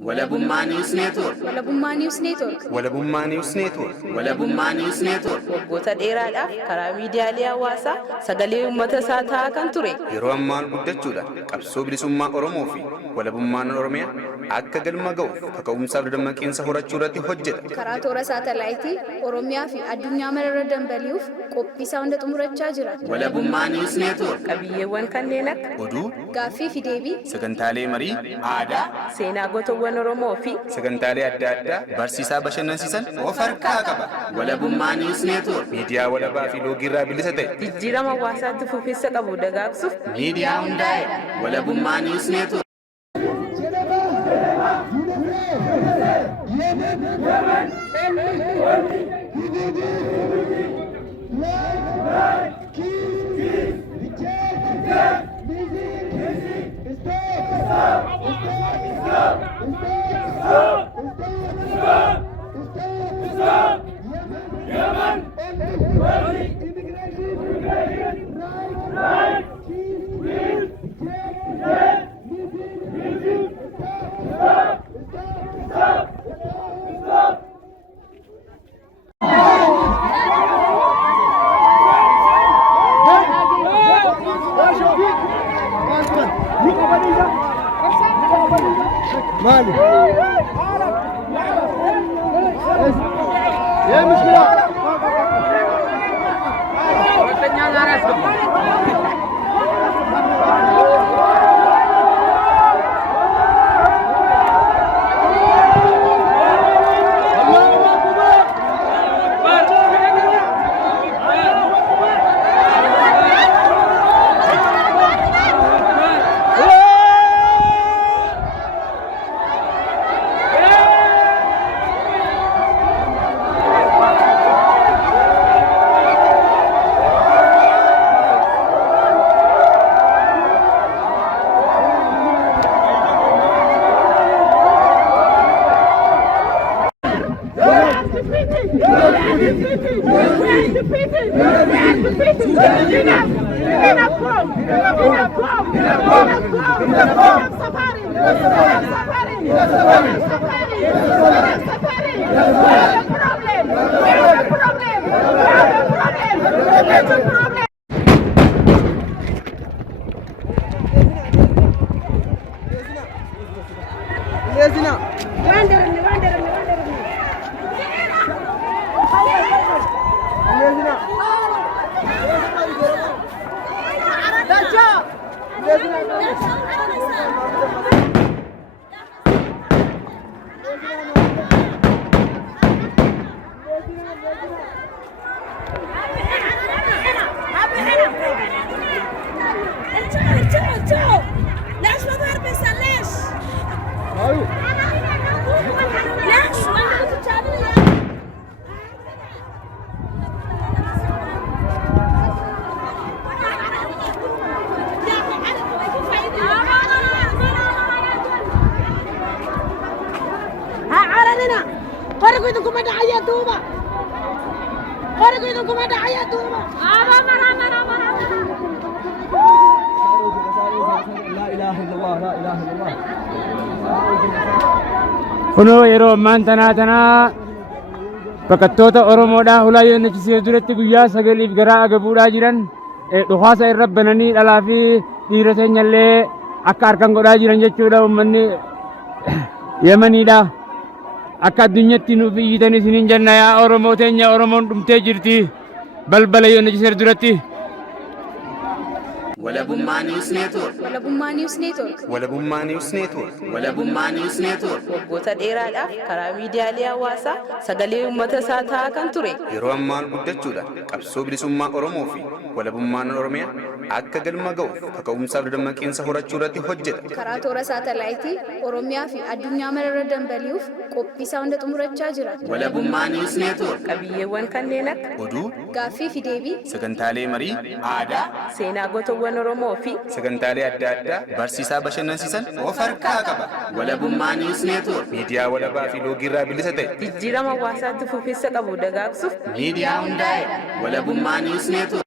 Walabummaa News Network. Walabummaa News Network. Walabummaa News Network. Walabummaa News Network. Waggoota dheeraadhaaf karaa miidiyaalee hawaasaa sagalee uummata isaa ta'aa kan ture. Yeroo ammaa guddachuudhaan qabsoo bilisummaa Oromoo fi walabummaan Oromiyaa akka galma ga'uuf kaka'umsaaf dammaqinsa horachuu irratti hojjeta. Karaa toora saatalaayitii Oromiyaa fi addunyaa mararra dambali'uuf qophii isaa hunda xumurachaa jira. Walabummaa News Network. Qabiyyeewwan kanneen akka Oduu, Gaaffii fi deebii, sagantaalee marii, Aadaa, seenaa gootawwan Oromoo fi sagantaalee adda addaa barsiisaa bashannansiisan of harkaa qaba. Walabummaa News Network. Miidiyaa walabaa fi loogii irraa bilisa ta'e. jijjiirama hawaasaatti fufiinsa qabu dagaagsuuf Miidiyaa hundaa'e. Walabummaa News Network. مالي يا مشكلة Kunoo yeroo ammaan tanaa baqattoota Oromoodhaa hulaa UNHCR duratti guyyaa sagaliif garaa agabuudhaa jiran dhukaasa irra bananii dhalaa fi dhiira keenyallee akka harkaan godhaa jiran jechuudha. Uummanni Yemaniidha. Akka addunyaatti nuuf iyyitan isiniin jenna yaa Oromoo teenya, Oromoon dhumtee jirti balbala UNHCR duratti. Walabummaa News Network. Walabummaa News Network. Walabummaa News Network. Walabummaa News Network. waggoota dheeraadhaaf karaa miidiyaalee hawaasaa sagalee uummata isaa ta'aa kan ture. Yeroo ammaa guddachuudhaan qabsoo bilisummaa Oromoo fi walabummaan Oromiyaa akka galma ga'uuf kaka'umsaaf dammaqinsa horachuu irratti hojjeta. Karaa toora saatalaayitii Oromiyaa fi addunyaa mararra dambali'uuf qophii isaa hunda xumurachaa jira. Walabummaa News Network. Qabiyyeewwan kanneen akka Oduu, Gaaffii fi deebii, sagantaalee marii, Aadaa, seenaa gootawwan Oromoo fi sagantaalee adda addaa barsiisaa bashannansiisan of harkaa qaba. Walabummaa News Network. Miidiyaa walabaa fi loogii irraa bilisa ta'e. jijjiirama hawaasaatti fufiinsa qabu dagaagsuuf Miidiyaa hundaa'e. Walabummaa News Network.